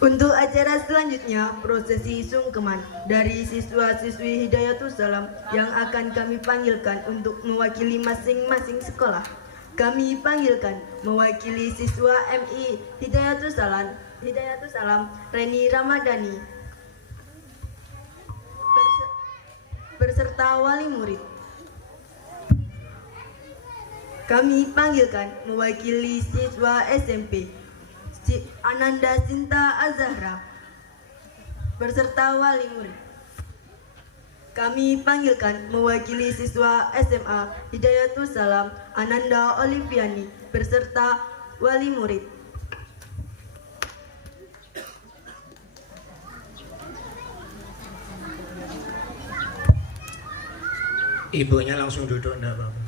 Untuk acara selanjutnya, prosesi sungkeman dari siswa-siswi Hidayatul Salam yang akan kami panggilkan untuk mewakili masing-masing sekolah. Kami panggilkan mewakili siswa MI Hidayatul Salam Reni Ramadhani. beserta wali murid. Kami panggilkan mewakili siswa SMP Ananda Sinta Azahra beserta wali murid. Kami panggilkan mewakili siswa SMA Hidayatul Salam Ananda Oliviani beserta wali murid. Ibunya langsung duduk, enggak apa-apa.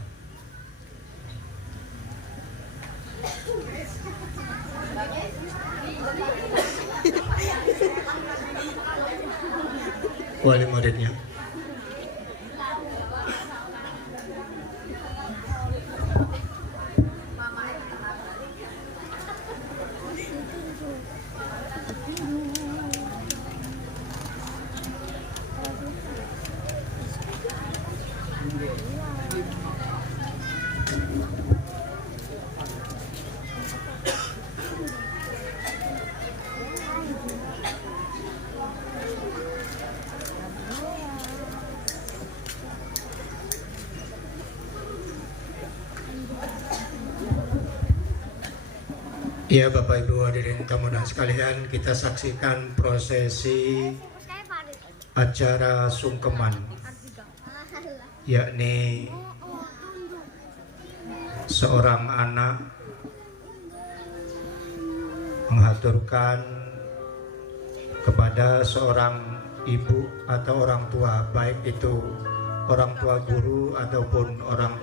Wali muridnya. Ya, Bapak Ibu hadirin tamu dan sekalian, kita saksikan prosesi acara sungkeman, yakni seorang anak mengaturkan kepada seorang ibu atau orang tua, baik itu orang tua guru ataupun orang